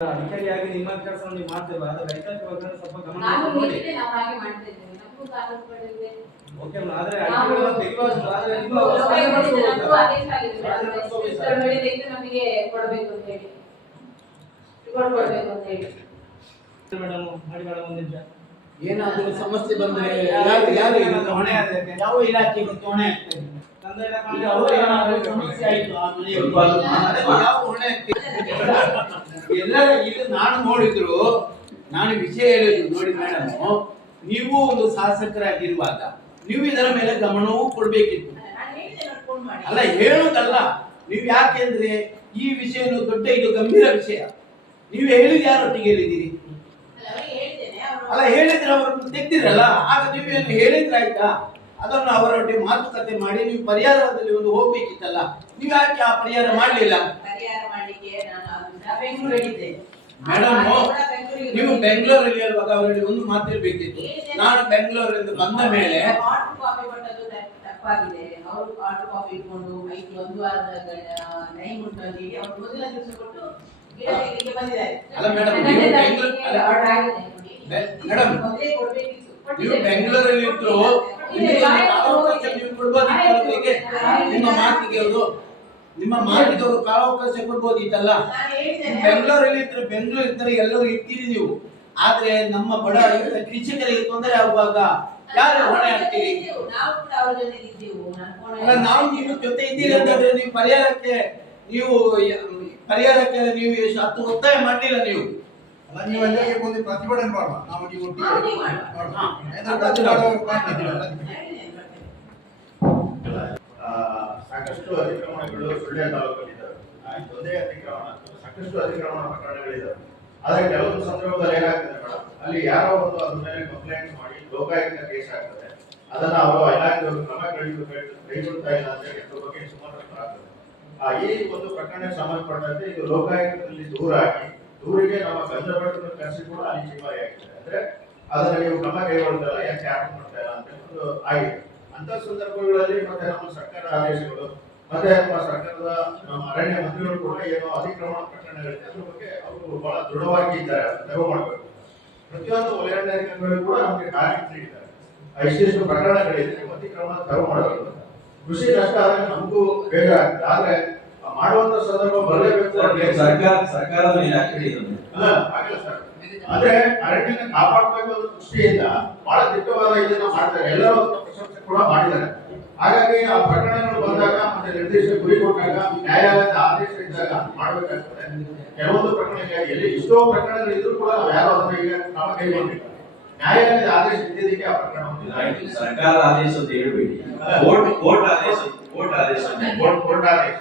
ಅಧಿಕಾರಿಯಾಗಿ ನಿಮ್ಮ ಕೆಲಸವನ್ನು ನೀವು ಮಾಡ್ತೇವೆ ಆದ್ರೆ ರೈತಾಪಿ ವರ್ಗದ ಸ್ವಲ್ಪ ಗಮನ ಓಕೆ ಆದ್ರೆ ಅಧಿಕಾರಿಗಳು ನಿಮ್ಮ ನಮಗೂ ಕೊಡಬೇಕು ಅಂತ ಹೇಳಿ. ಕೊಡಬೇಕು ಅಂತ ಹೇಳಿ. ಮೇಡಮ್ ಮಾಡಿ ಮೇಡಮ್ ಒಂದು ನಿಮಿಷ. ಏನಾದರೂ ಸಮಸ್ಯೆ ಬಂದರೆ ಯಾರು ಯಾರು ಹೊಣೆ ಅದಕ್ಕೆ? ಯಾವ ಇಲಾಖೆ ಹೊಣೆ ಆಗ್ತದೆ ಏನಾದರೂ ಸಮಸ್ಯೆ ಆಯ್ತು ಯಾವ ಹೊಣೆ ಆಗ್ತದೆ? ಎಲ್ಲರ ಇದು ನಾನು ನೋಡಿದ್ರು ನಾನು ವಿಷಯ ಹೇಳಿದ್ರು ನೋಡಿ ಮೇಡಮ್ ನೀವು ಒಂದು ಶಾಸಕರಾಗಿರುವಾಗ ನೀವು ಇದರ ಮೇಲೆ ಗಮನವೂ ಕೊಡ್ಬೇಕಿತ್ತು. ಅಲ್ಲ ಹೇಳುದಲ್ಲ ನೀವು ಯಾಕೆಂದ್ರೆ ಈ ವಿಷಯ ದೊಡ್ಡ ಇದು ಗಂಭೀರ ವಿಷಯ. ನೀವು ಹೇಳಿದ ಯಾರೊಟ್ಟಿಗೆ ಹೇಳಿದ್ದೀರಿ? ಅಲ್ಲ, ಹೇಳಿದ್ರೆ ಅವರನ್ನು ತೆಗ್ದಿರಲ್ಲ ಆಗ ನೀವು ಏನು ಹೇಳಿದ್ರೆ ಆಯ್ತಾ? ಅದನ್ನು ಅವರೊಟ್ಟಿಗೆ ಮಾತುಕತೆ ಮಾಡಿ ನೀವು ಪರಿಹಾರದಲ್ಲಿ ಒಂದು ಹೋಗ್ಬೇಕಿತ್ತಲ್ಲ. ನೀವು ಯಾಕೆ ಆ ಪರಿಹಾರ ಮಾಡಲಿಲ್ಲ? ಮೇಡಮ್ ನೀವು ಬೆಂಗಳೂರಲ್ಲಿ ಇರುವಾಗ ಅವರಲ್ಲಿ ಒಂದು ಮಾತಿರ್ಬೇಕಿತ್ತು. ನಾನು ಬೆಂಗಳೂರಿಂದ ಬಂದ ಮೇಲೆ ಆರ್ಡರ್ ಕಾಪಿ ತಪ್ಪಾಗಿದೆ. ಅವರು ಆರ್ಡರ್ ಕಾಪಿ ಇಟ್ಕೊಂಡು ಐದು ಒಂದು ವಾರದ ಟೈಮ್ ಉಂಟು ಅಂತ ಹೇಳಿ ಅವರು ಮೊದಲ ದಿವಸ ಕೊಟ್ಟು ಗಿಡ ಬಂದಿದ್ದಾರೆ. ಅಲ್ಲ ಮೇಡಮ್, ನೀವು ಬೆಂಗಳೂರು-. ಆರ್ಡರ್ ಆಗಿದೆ. ಮೇಡಮ್, ಮೊದಲೇ ಕೊಡ್ಬೇಕಿತ್ತು. ನೀವು. ಬೆಂಗಳೂರಲ್ಲಿ ಇದ್ರು ನಿಮಗೆ ನಿಮ್ಮ ಮಾತಿಗೆ ಅವರು ನಿಮ್ಮ ಮಾಡಿದವರು ಅವರು ಕಾಲಾವಕಾಶ ಕೊಡ್ಬೋದಿತ್ತಲ್ಲ? ಬೆಂಗಳೂರಲ್ಲಿ ಇದ್ರೆ ಬೆಂಗಳೂರು ಇದ್ದರೆ ಎಲ್ಲರೂ ಇರ್ತೀರಿ ನೀವು. ಆದ್ರೆ ನಮ್ಮ ಬಡ ಕೃಷಿಕರಿಗೆ ತೊಂದರೆ ಆಗುವಾಗ ಯಾರು ಹೊಣೆ ಆಗ್ತೀರಿ ನಾವು ನಾವು ನಿಮ್ಮ ಜೊತೆ ಇದ್ದೀರಿ ಅಂತಂದ್ರೆ ನೀವು ಪರಿಹಾರಕ್ಕೆ ನೀವು ಪರಿಹಾರಕ್ಕೆ ನೀವು ಎಷ್ಟು ಹತ್ತು ಒತ್ತಾಯ ಮಾಡಲಿಲ್ಲ ನೀವು? ನೀವು ಎಲ್ಲರಿಗೆ ಬಂದು ಪ್ರತಿಭಟನೆ ಮಾಡುವ. ನಾವು ನೀವು ಪ್ರತಿಭಟನೆ ಮಾಡ್ತಿದ್ದೀರಲ್ಲ? ಸಾಕಷ್ಟು ಅತಿಕ್ರಮಣಗಳು ಸುಳ್ಯ ತಾಲೂಕಲ್ಲಿದ್ದಾವೆ ಒಂದೇ ಅತಿಕ್ರಮಣ, ಸಾಕಷ್ಟು ಅತಿಕ್ರಮಣ ಪ್ರಕರಣಗಳಿದ್ದಾವೆ ಆದರೆ ಕೆಲವೊಂದು ಸಂದರ್ಭದಲ್ಲಿ ಏನಾಗ್ತದೆ ಮೇಡಮ್ ಅಲ್ಲಿ ಯಾರೋ ಒಂದು ಅದ್ರ ಮೇಲೆ ಕಂಪ್ಲೇಂಟ್ ಮಾಡಿ ಲೋಕಾಯುಕ್ತ ಕೇಸ್ ಆಗ್ತದೆ. ಅದನ್ನ ಅವರು ಇಲಾಖೆಯವರು ಕ್ರಮ ಕೈಗೊಳ್ತಾ ಇಲ್ಲ ಅಂತ ಹೇಳಿ ಬಗ್ಗೆ ಸುಮಾರು ಆಗ್ತದೆ. ಆ ಈ ಒಂದು ಪ್ರಕರಣಕ್ಕೆ ಸಂಬಂಧಪಟ್ಟಂತೆ ಇದು ಲೋಕಾಯುಕ್ತದಲ್ಲಿ ದೂರ ಹಾಕಿ ದೂರಿಗೆ ನಮ್ಮ ಗಂಧಭಟ್ಟನ್ನು ಕರೆಸಿ ಕೂಡ ಅಲ್ಲಿ ಆಗ್ತದೆ ಅಂದ್ರೆ ಅದನ್ನ ನೀವು ಕ್ರಮ ಕೈಗೊಳ್ತಲ್ಲ ಯಾಕೆ ಯಾರು ಮಾಡ್ತಾ ಇಲ್ಲ ಅಂತ ಒಂದು ಆಗಿದೆ. ಅಂತ ಸಂದರ್ಭಗಳಲ್ಲಿ ಮತ್ತೆ ನಮ್ಮ ಸರ್ಕಾರ ಆದೇಶಗಳು ಮತ್ತೆ ಅಥವಾ ಸರ್ಕಾರದ ನಮ್ಮ ಅರಣ್ಯ ಮಂತ್ರಿಗಳು ಕೂಡ ಏನೋ ಅತಿಕ್ರಮಣ ಪ್ರಕರಣಗಳಿದೆ ಅದ್ರ ಬಗ್ಗೆ ಅವರು ಬಹಳ ದೃಢವಾಗಿ ಇದ್ದಾರೆ ನೆರವು ಮಾಡಬೇಕು. ಪ್ರತಿಯೊಂದು ವಲಯಾಧಿಕಾರಿಗಳು ಕೂಡ ನಮಗೆ ಕಾರ್ಯ ಇದ್ದಾರೆ. ಇಷ್ಟಿಷ್ಟು ಪ್ರಕರಣಗಳಿದೆ ನೀವು ಅತಿಕ್ರಮಣ ತೆರವು ಮಾಡಬೇಕು. ಕೃಷಿ ನಷ್ಟ ಆದಾಗ ನಮಗೂ ಬೇಗ ಆಗ್ತದೆ. ಆದ್ರೆ ಮಾಡುವಂತ ಸಂದರ್ಭ ಬರಲೇಬೇಕು ಸರ್ಕಾರ- ಸರ್ಕಾರ ಸರ್ಕಾರದ ಮೇಲೆ ಅಲ್ಲ ಆಗಿಲ್ಲ ಸರ್. ಆದ್ರೆ ಅರಣ್ಯನ ಕಾಪಾಡಬೇಕು ಅನ್ನೋ ದೃಷ್ಟಿಯಿಂದ ಬಹಳ ದಿಟ್ಟವಾದ ಇದನ್ನ ಮಾಡ್ತಾರೆ. ಎಲ್ಲರೂ ಪ್ರಶಂಸೆ ಕೂಡ ಮಾಡಿದ್ದಾರೆ. ಹಾಗಾಗಿ ಆ ಪ್ರಕರಣಗಳು ಬಂದಾಗ ಕೊಟ್ಟಾಗ ನ್ಯಾಯಾಲಯದ ಆದೇಶ ಇದ್ದಾಗ ಮಾಡಬೇಕಾಗ್ತದೆ. ಕೆಲವೊಂದು ಪ್ರಕರಣಗಳಿಗೆ ಎಲ್ಲಿ ಎಷ್ಟೋ ಪ್ರಕರಣಗಳು ಇದ್ರೂ ಕೂಡ ನಾವು ಯಾರು ಅದನ್ನ ಈಗ ಕ್ರಮ ಕೈಗೊಂಡಿಲ್ಲ ನ್ಯಾಯಾಲಯದ ಆದೇಶ ಇದ್ದಿದ್ದಕ್ಕೆ ಆ ಪ್ರಕರಣ ಸರ್ಕಾರ ಆದೇಶ ಅಂತ ಹೇಳ್ಬೇಡಿ. ಕೋರ್ಟ್ ಕೋರ್ಟ್ ಆದೇಶ ಕೋರ್ಟ್ ಆದೇಶ ಕೋರ್ಟ್ ಕೋರ್ಟ್ ಆದೇಶ.